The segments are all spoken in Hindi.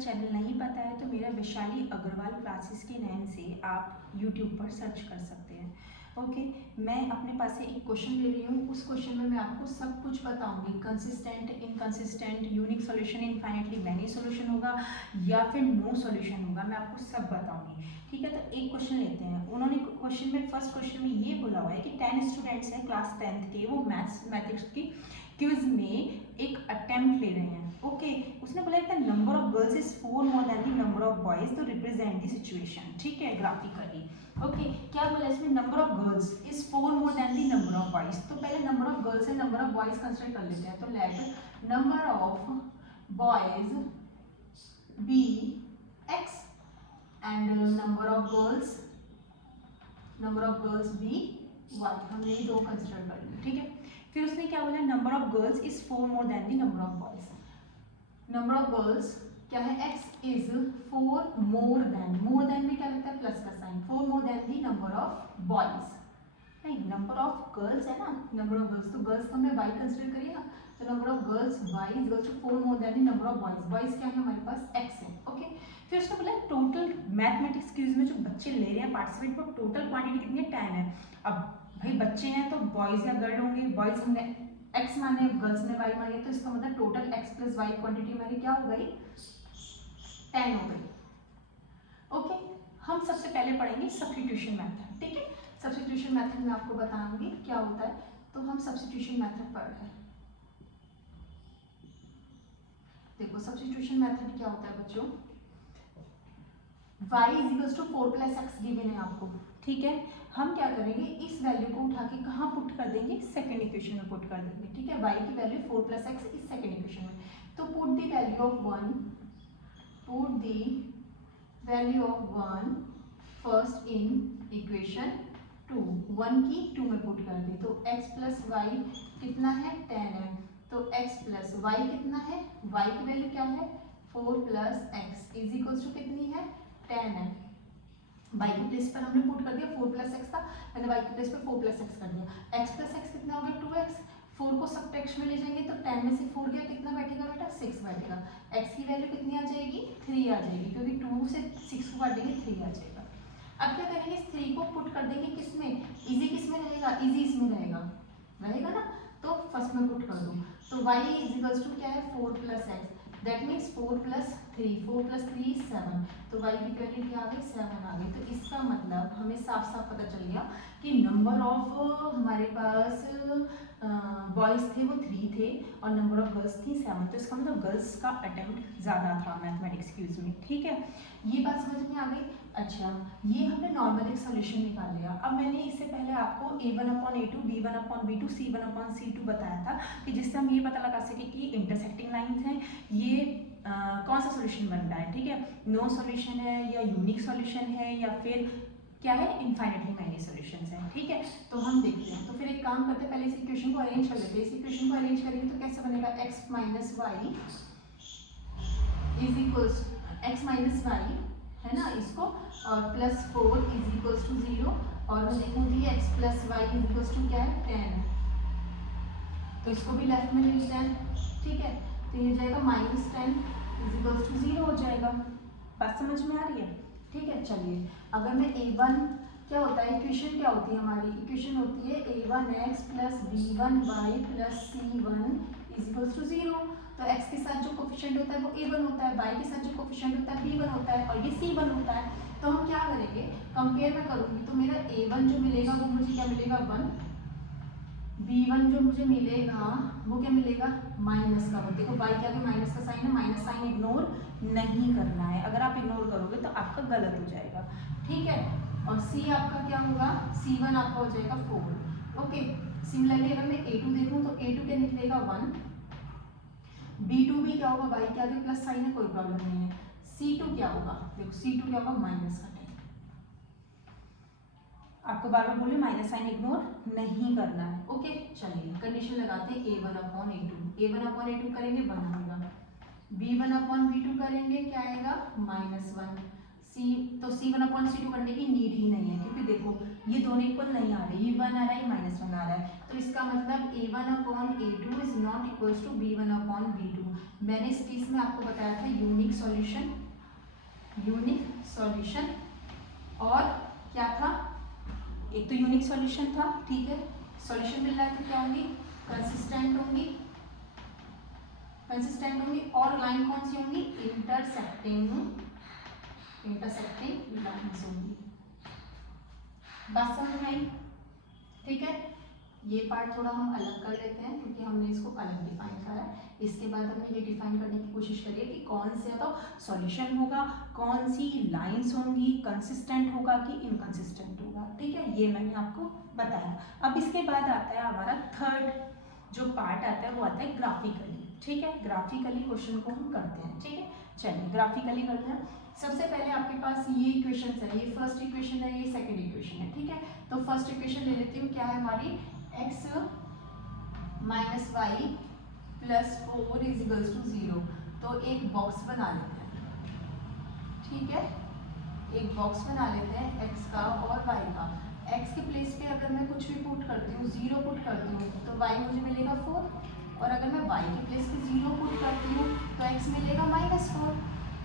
चैनल नहीं पता है तो मेरा वैशाली अग्रवाल क्लासेस के नेम से आप यूट्यूब पर सर्च कर सकते हैं। ओके, मैं अपने पास से एक क्वेश्चन ले रही हूँ। उस क्वेश्चन में मैं आपको सब कुछ बताऊंगी, consistent, inconsistent, unique solution, infinitely many solution होगा या फिर नो सॉल्यूशन होगा, मैं आपको सब बताऊंगी। ठीक है, तो एक क्वेश्चन लेते हैं। उन्होंने क्वेश्चन में, फर्स्ट क्वेश्चन में ये बोला हुआ है कि 10 स्टूडेंट्स हैं क्लास 10th के, वो मैथ्स की क्विज में एक अटेम्प्ट ले रहे हैं। ओके, उसने बोला the number of girls is 4 more than the number of boys to represent the situation. ठीक है, ग्राफिकली। ओके, क्या बोला इसमें, number of girls is 4 more than the number of boys. तो पहले नंबर ऑफ गर्ल्स है, नंबर ऑफ बॉयज कंसीडर कर लेते हैं। तो let number of boys be x and number of girls be y। हमने ये दो कंसीडर कर लिए। ठीक है, फिर उसने क्या बोला, number of girls is 4 more than the number of boys. Number of girls क्या है, x इज 4 मोर देन में क्या लगता है, प्लस का sign, 4 more than the number of boys. नहीं, नंबर ऑफ गर्ल्स है ना, नंबर ऑफ गर्ल्स, तो गर्ल्स को हमने y कंसीडर करिए ना, तो number of girls y is equal to 4 more than the number of boys. Boys क्या है हमारे पास, x है। ओके, फिर उसने बोला टोटल मैथमेटिक्स क्विज में जो बच्चे ले रहे हैं पार्टिसिपेट, वो टोटल क्वांटिटी कितनी है, 10 है। अब भाई बच्चे हैं तो बॉयज या गर्ल होंगे, बॉयज हमने x माने, गर्ल्स ने y माने, तो इसका मतलब total x plus y quantity हमारी क्या हो गई, 10 हो गई। ओके, हम सबसे पहले पढ़ेंगे सब्स्टिट्यूशन मेथड। ठीक है, सब्स्टिट्यूशन मेथड में आपको बताऊंगी क्या होता है। तो हम सब्स्टिट्यूशन मेथड पढ़ रहे हैं। देखो सब्स्टिट्यूशन मेथड क्या होता है बच्चों, y is equal to 4 plus x given है आपको। ठीक है, हम क्या करेंगे, इस वैल्यू को उठा के कहाँ पुट कर देंगे, सेकंड इक्वेशन में पुट कर देंगे। ठीक है, y की वैल्यू 4 प्लस एक्स इस सेकंड इक्वेशन में, तो put the value of 1, put the value of 1 first in equation 2, 1 की 2 में पुट कर दी, तो x प्लस वाई कितना है, 10 है। तो x प्लस वाई कितना है, y की वैल्यू क्या है, 4 plus x is equal to कितनी है, 10 है। y की प्लेस पर हमने पुट कर दिया, 4 प्लस एक्स था, मैंने y की प्लेस पर 4 प्लस एक्स कर दिया। x प्लस एक्स कितना हो गया, 2x, 4 को सबट्रैक्शन में ले जाएंगे तो 10 में से 4 गया, कितना बैठेगा बेटा, 6 बैठेगा। x की वैल्यू कितनी आ जाएगी, 3 आ जाएगी, क्योंकि 2 से 6 को काटेंगे 3 आ जाएगा। अब क्या करेंगे, इस 3 को पुट कर देंगे किसमें, इजी किसमें रहेगा, इजी इसमें रहेगा ना, तो फर्स्ट में पुट कर दो। तो y इज इक्वल टू क्या है, 4 plus x, that means 4 plus 3, 4 plus 3 7, तो y की वैल्यू क्या आ गई, 7 आ गई। तो इसका मतलब हमें साफ साफ पता चल गया कि नंबर ऑफ हमारे पास बॉयज़ थे वो 3 थे और नंबर ऑफ गर्ल्स थी 7, तो इसका मतलब गर्ल्स का अटेम्प्ट ज़्यादा था मैथमेटिक्स क्विज में। ठीक है, ये बात समझ में आ गई। अच्छा, ये हमने नॉर्मल एक सोल्यूशन निकाल लिया। अब मैंने इससे पहले आपको a1/a2, b1/b2, c1/c2 बताया था कि जिससे हम ये पता लगा सके कि इंटरसेक्टिंग लाइंस हैं, ये कौन सा सॉल्यूशन बन रहा है। ठीक है, नो सॉल्यूशन है या यूनिक सॉल्यूशन है या फिर क्या है, इनफाइनाइटली मैनी सॉल्यूशंस हैं। ठीक है, तो हम देखते हैं। तो फिर एक काम करते हैं, पहले इस इक्वेशन को अरेंज कर लेते हैं। इस इक्वेशन को अरेंज करेंगे तो कैसे बनेगा, x minus y is equals, x minus y है ना इसको, और प्लस 4 इज इक्वल्स टू 0, और मैं देखूंगी x plus y is equals to क्या है, 10, तो इसको भी लेफ्ट में ले लेते हैं। ठीक है, तो ये जाएगा माइनस 10 इज इक्वल्स टू 0 हो जाएगा। बात समझ में आ रही है। ठीक है, चलिए अगर मैं a1 क्या होता है, इक्वेशन क्या होती है हमारी, इक्वेशन होती है a1x plus b1y plus c1 is equals to 0। तो x के साथ जो कोफिशिएंट होता है वो a1 होता है, y के साथ जो कोफिशिएंट होता है b1 होता है, और ये c1 होता है। तो हम क्या करेंगे, कंपेयर में करूंगी तो मेरा a1 जो मिलेगा वो मुझे क्या मिलेगा, 1, b1 जो मुझे मिलेगा वो क्या मिलेगा, माइनस का। देखो y के आगे माइनस का साइन है, माइनस साइन इग्नोर नहीं करना है, अगर आप इग्नोर करोगे तो आपका गलत हो जाएगा। ठीक है, और c आपका क्या होगा, c1 आपका हो जाएगा 4। ओके, सिमिलरली अगर मैं a2 देखूं तो a2 क्या निकलेगा, 1, b2 भी क्या होगा, y के आगे प्लस साइन है, कोई प्रॉब्लम नहीं है। c2 क्या होगा, देखो c2 क्या होगा, माइनस का। आपको बार बार बोले माइनस साइन इग्नोर नहीं करना है। ओके, चलिए कंडीशन लगाते हैं, a1/a2 करेंगे 1 आएगा, b1/b2 करेंगे क्या आएगा, -1, तो C1/C2 करने की नीड ही नहीं है, क्योंकि देखो ये दोनों इक्वल नहीं आ रहे, ये 1 आ रहा है, -1 आ रहा है, तो इसका मतलब A1/A2 is not equals to B1/B2। मैंने इस केस में आपको बताया था यूनिक सॉल्यूशन और क्या था, एक तो यूनिक सॉल्यूशन था, ठीक है, सॉल्यूशन मिल रहा है तो क्या होंगी, कंसिस्टेंट होंगी, और लाइन कौन सी होंगी, इंटरसेक्टिंग लाइन्स होंगी। बात समझ में आई? ठीक है, ये पार्ट थोड़ा हम अलग कर लेते हैं क्योंकि हमने इसको अलग डिफाइन करा है। इसके बाद हमने ये डिफाइन करने की कोशिश करी है कि कौन से तो सॉल्यूशन होगा, कौन सी लाइंस होंगी, कंसिस्टेंट होगा कि इनकंसिस्टेंट होगा, ठीक है, ये मैंने आपको बताया। अब इसके बाद आता है हमारा थर्ड जो पार्ट आता है वो आता है ग्राफिकली, ठीक है, ग्राफिकली क्वेश्चन को हम करते हैं, ठीक है, चलिए ग्राफिकली करते हैं। सबसे पहले आपके पास ये इक्वेशन है, ये फर्स्ट इक्वेशन है, ये सेकंड इक्वेशन है, ठीक है, तो फर्स्ट इक्वेशन ले लेती हूँ, क्या है हमारी, x - y + 4 = 0। तो एक बॉक्स बना लेते हैं, ठीक है, एक बॉक्स बना लेते हैं x का और y का। x के प्लेस पे अगर मैं कुछ भी पुट करती हूँ, 0 पुट करती हूँ, तो y मुझे मिलेगा 4, और अगर मैं y के प्लेस पे 0 पुट करती हूँ तो x मिलेगा -4।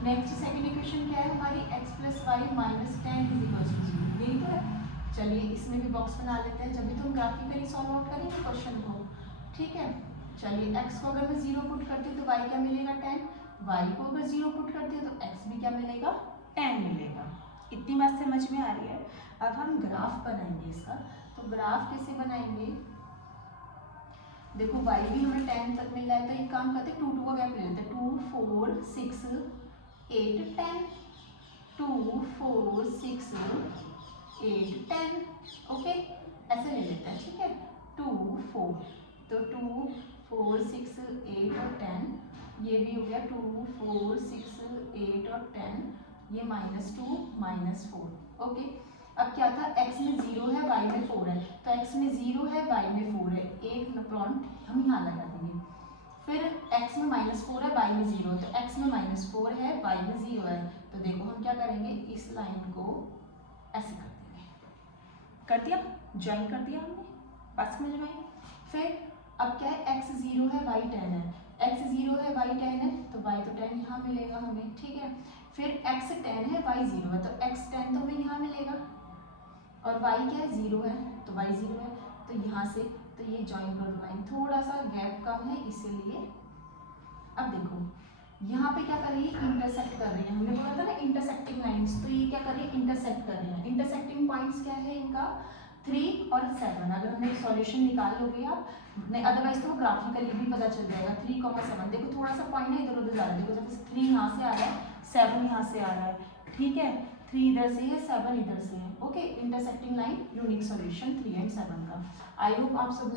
नेक्स्ट सेकंड इक्वेशन क्या है हमारी, x + y - 10 = 0, यही तो है। चलिए इसमें भी बॉक्स बना लेते हैं, जब भी तो हम ग्राफिकली सॉल्व आउट करेंगे क्वेश्चन को, ठीक है। चलिए x को अगर मैं 0 पुट करती हूँ तो y क्या मिलेगा, 10, y को अगर 0 पुट करती हूँ तो x भी क्या मिलेगा, 10 मिलेगा। इतनी बात समझ में आ रही है? अब हम ग्राफ बनाएंगे इसका, तो ग्राफ कैसे बनाएंगे, देखो y भी हमें 10 तक मिल रहा है, तो एक काम करते हैं 2 2 का गैप ले लेते हैं, 2 4 6 8 10, 2 4 6 8 10, ओके, ऐसे ले लेते हैं, ठीक है, 2 4, तो 2 4 6 8 और 10, ये भी हो गया 2 4 6 8 और 10, ये -2 -4, ओके। अब क्या था, x में 0 है, y में 4 है, तो x में 0 है, y में 4 है, एक पॉइंट हम यहाँ लगा देंगे। फिर x में -4 है, y में 0 है, तो x में -4 है, y में 0 है, तो देखो हम क्या करेंगे, इस लाइन को ऐसे कर देंगे, कर दिया, ज्वाइन कर दिया हमने, बात समझ में आई। फिर अब क्या है, x 0 है, y 10 है, x 0 है, y 10 है, तो y तो 10 यहाँ मिलेगा हमें, ठीक है। फिर x 10 है, y 0 है, तो x 10 तो हमें यहाँ मिलेगा, और y क्या है, 0 है, तो y 0 है, तो यहाँ से तो ये ज्वाइन कर दो लाइन, थोड़ा सा गैप कम है इसीलिए। अब देखो यहाँ पे क्या कर रही है, इंटरसेक्ट कर रही है, हमने बोला था ना इंटरसेक्टिंग लाइंस, तो ये क्या कर रही है, इंटरसेक्ट कर रही है। इंटरसेक्टिंग पॉइंट्स क्या है इनका, 3 और 7। अगर हमने सॉल्यूशन निकाल लोगे आप, नहीं अदरवाइज तो ग्राफिकली भी पता चल जाएगा, 3, 7, देखो थोड़ा सा पॉइंट है इधर उधर जा रहा है, देखो जैसे 3 यहाँ से आ रहा है, 7 यहाँ से आ रहा है, ठीक है, 3 इधर से है, 7 इधर से है, okay. Intersecting line unique solution 3 और 7 का। आई होप आप सब